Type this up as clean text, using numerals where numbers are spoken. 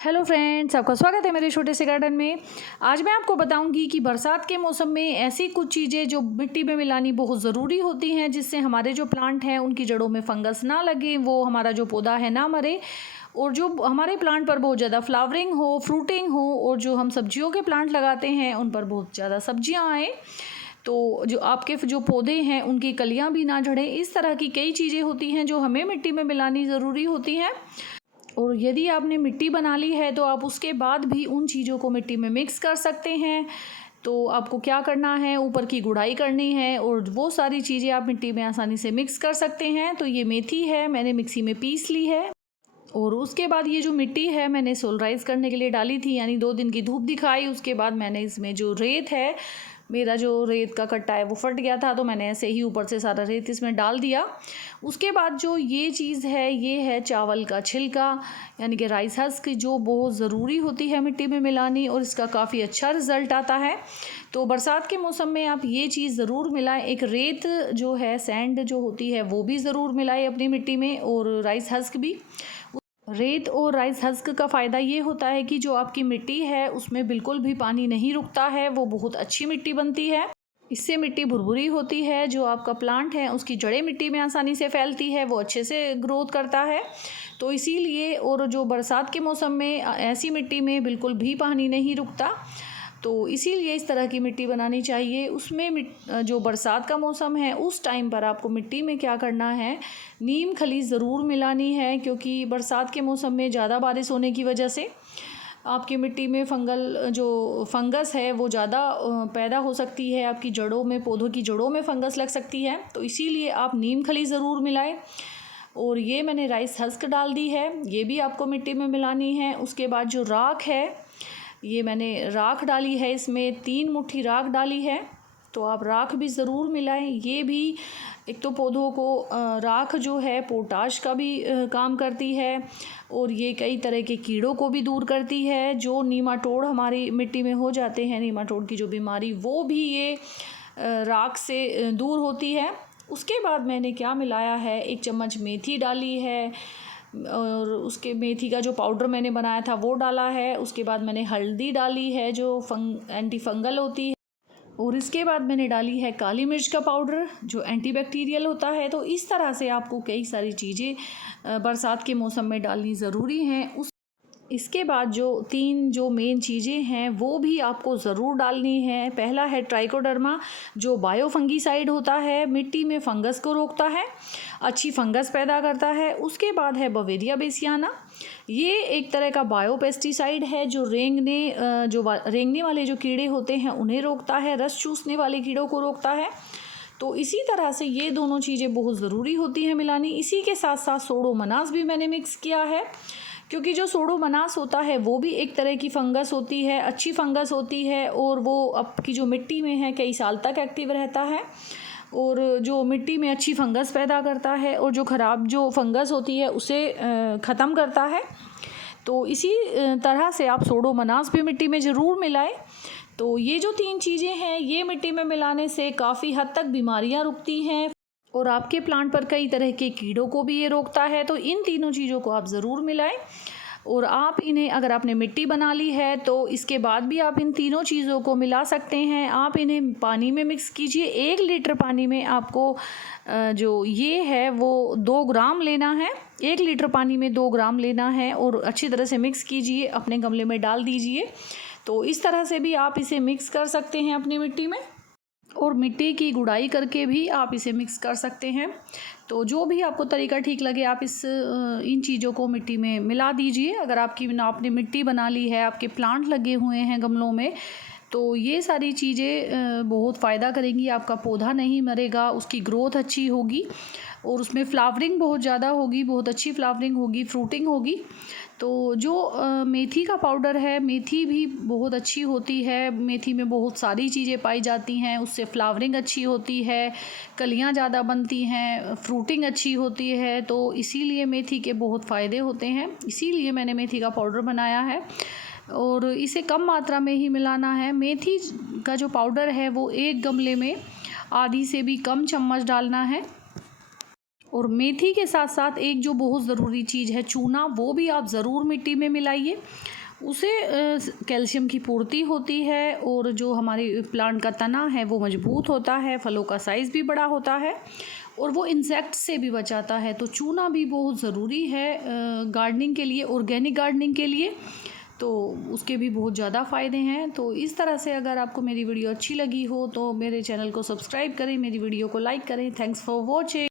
Hello friends, आपका स्वागत है मेरे छोटे से गार्डन में। आज मैं आपको बताऊंगी कि बरसात के मौसम में ऐसी कुछ चीज़ें जो मिट्टी में मिलानी बहुत ज़रूरी होती हैं, जिससे हमारे जो प्लांट हैं उनकी जड़ों में फंगस ना लगे, वो हमारा जो पौधा है ना मरे, और जो हमारे प्लांट पर बहुत ज़्यादा फ्लावरिंग हो, फ्रूटिंग हो, और जो हम सब्जियों के प्लांट लगाते हैं उन पर बहुत ज़्यादा सब्जियाँ आएँ। तो जो आपके जो पौधे हैं उनकी कलियाँ भी ना झड़ें। इस तरह की कई चीज़ें होती हैं जो हमें मिट्टी में मिलानी ज़रूरी होती हैं। और यदि आपने मिट्टी बना ली है तो आप उसके बाद भी उन चीज़ों को मिट्टी में मिक्स कर सकते हैं। तो आपको क्या करना है, ऊपर की गुड़ाई करनी है और वो सारी चीज़ें आप मिट्टी में आसानी से मिक्स कर सकते हैं। तो ये मेथी है, मैंने मिक्सी में पीस ली है। और उसके बाद ये जो मिट्टी है मैंने सोलराइज़ करने के लिए डाली थी, यानी 2 दिन की धूप दिखाई। उसके बाद मैंने इसमें जो रेत है, मेरा जो रेत का कट्टा है वो फट गया था, तो मैंने ऐसे ही ऊपर से सारा रेत इसमें डाल दिया। उसके बाद जो ये चीज़ है, ये है चावल का छिलका, यानी कि राइस हस्क, जो बहुत ज़रूरी होती है मिट्टी में मिलानी, और इसका काफ़ी अच्छा रिज़ल्ट आता है। तो बरसात के मौसम में आप ये चीज़ ज़रूर मिलाएं। एक रेत जो है, सैंड जो होती है, वो भी ज़रूर मिलाएं अपनी मिट्टी में, और राइस हस्क भी। रेत और राइस हस्क का फ़ायदा ये होता है कि जो आपकी मिट्टी है उसमें बिल्कुल भी पानी नहीं रुकता है, वो बहुत अच्छी मिट्टी बनती है। इससे मिट्टी भुरभुरी होती है, जो आपका प्लांट है उसकी जड़ें मिट्टी में आसानी से फैलती है, वो अच्छे से ग्रोथ करता है। तो इसीलिए, और जो बरसात के मौसम में ऐसी मिट्टी में बिल्कुल भी पानी नहीं रुकता, तो इसीलिए इस तरह की मिट्टी बनानी चाहिए। उसमें जो बरसात का मौसम है उस टाइम पर आपको मिट्टी में क्या करना है, नीम खली ज़रूर मिलानी है, क्योंकि बरसात के मौसम में ज़्यादा बारिश होने की वजह से आपकी मिट्टी में फंगस है वो ज़्यादा पैदा हो सकती है। आपकी जड़ों में, पौधों की जड़ों में फंगस लग सकती है, तो इसीलिए आप नीम खली ज़रूर मिलाएं। और ये मैंने राइस हस्क डाल दी है, ये भी आपको मिट्टी में मिलानी है। उसके बाद जो राख है, ये मैंने राख डाली है, इसमें 3 मुट्ठी राख डाली है, तो आप राख भी ज़रूर मिलाएं। ये भी एक तो पौधों को राख जो है पोटाश का भी काम करती है, और ये कई तरह के कीड़ों को भी दूर करती है। जो नीमाटोड हमारी मिट्टी में हो जाते हैं, नीमाटोड की जो बीमारी, वो भी ये राख से दूर होती है। उसके बाद मैंने क्या मिलाया है, 1 चम्मच मेथी डाली है, और उसके मेथी का जो पाउडर मैंने बनाया था वो डाला है। उसके बाद मैंने हल्दी डाली है जो एंटी फंगल होती है, और इसके बाद मैंने डाली है काली मिर्च का पाउडर जो एंटीबैक्टीरियल होता है। तो इस तरह से आपको कई सारी चीज़ें बरसात के मौसम में डालनी ज़रूरी हैं। इसके बाद जो 3 जो मेन चीज़ें हैं वो भी आपको ज़रूर डालनी है। पहला है ट्राइकोडर्मा, जो बायोफंगीसाइड होता है, मिट्टी में फंगस को रोकता है, अच्छी फंगस पैदा करता है। उसके बाद है बवेरिया बेसियाना, ये एक तरह का बायोपेस्टिसाइड है जो रेंगने वाले जो कीड़े होते हैं उन्हें रोकता है, रस चूसने वाले कीड़ों को रोकता है। तो इसी तरह से ये दोनों चीज़ें बहुत ज़रूरी होती हैं मिलानी। इसी के साथ साथ सोडोमोनास भी मैंने मिक्स किया है, क्योंकि जो सोडोमोनास होता है वो भी एक तरह की फंगस होती है, अच्छी फंगस होती है, और वो आपकी जो मिट्टी में है कई साल तक एक्टिव रहता है, और जो मिट्टी में अच्छी फंगस पैदा करता है, और जो ख़राब जो फंगस होती है उसे ख़त्म करता है। तो इसी तरह से आप सोडोमोनास भी मिट्टी में ज़रूर मिलाएं। तो ये जो 3 चीज़ें हैं, ये मिट्टी में मिलाने से काफ़ी हद तक बीमारियां रुकती हैं, और आपके प्लांट पर कई तरह के कीड़ों को भी ये रोकता है। तो इन तीनों चीज़ों को आप ज़रूर मिलाएं, और आप इन्हें, अगर आपने मिट्टी बना ली है तो इसके बाद भी आप इन तीनों चीज़ों को मिला सकते हैं। आप इन्हें पानी में मिक्स कीजिए। 1 लीटर पानी में आपको जो ये है वो 2 ग्राम लेना है। 1 लीटर पानी में 2 ग्राम लेना है, और अच्छी तरह से मिक्स कीजिए, अपने गमले में डाल दीजिए। तो इस तरह से भी आप इसे मिक्स कर सकते हैं अपनी मिट्टी में, और मिट्टी की गुड़ाई करके भी आप इसे मिक्स कर सकते हैं। तो जो भी आपको तरीका ठीक लगे, आप इन चीज़ों को मिट्टी में मिला दीजिए। अगर आपने मिट्टी बना ली है, आपके प्लांट लगे हुए हैं गमलों में, तो ये सारी चीज़ें बहुत फ़ायदा करेंगी। आपका पौधा नहीं मरेगा, उसकी ग्रोथ अच्छी होगी, और उसमें फ्लावरिंग बहुत ज़्यादा होगी, बहुत अच्छी फ्लावरिंग होगी, फ्रूटिंग होगी। तो जो मेथी का पाउडर है, मेथी भी बहुत अच्छी होती है, मेथी में बहुत सारी चीज़ें पाई जाती हैं, उससे फ्लावरिंग अच्छी होती है, कलियां ज़्यादा बनती हैं, फ्रूटिंग अच्छी होती है। तो इसीलिए मेथी के बहुत फ़ायदे होते हैं, इसीलिए मैंने मेथी का पाउडर बनाया है, और इसे कम मात्रा में ही मिलाना है। मेथी का जो पाउडर है वो 1 गमले में आधी से भी कम चम्मच डालना है। और मेथी के साथ साथ एक जो बहुत ज़रूरी चीज़ है चूना, वो भी आप ज़रूर मिट्टी में मिलाइए। उसे कैल्शियम की पूर्ति होती है और जो हमारी प्लांट का तना है वो मजबूत होता है, फलों का साइज़ भी बड़ा होता है और वो इंसेक्ट से भी बचाता है। तो चूना भी बहुत ज़रूरी है गार्डनिंग के लिए, ऑर्गेनिक गार्डनिंग के लिए, तो उसके भी बहुत ज़्यादा फ़ायदे हैं। तो इस तरह से अगर आपको मेरी वीडियो अच्छी लगी हो तो मेरे चैनल को सब्सक्राइब करें, मेरी वीडियो को लाइक करें। Thanks for watching.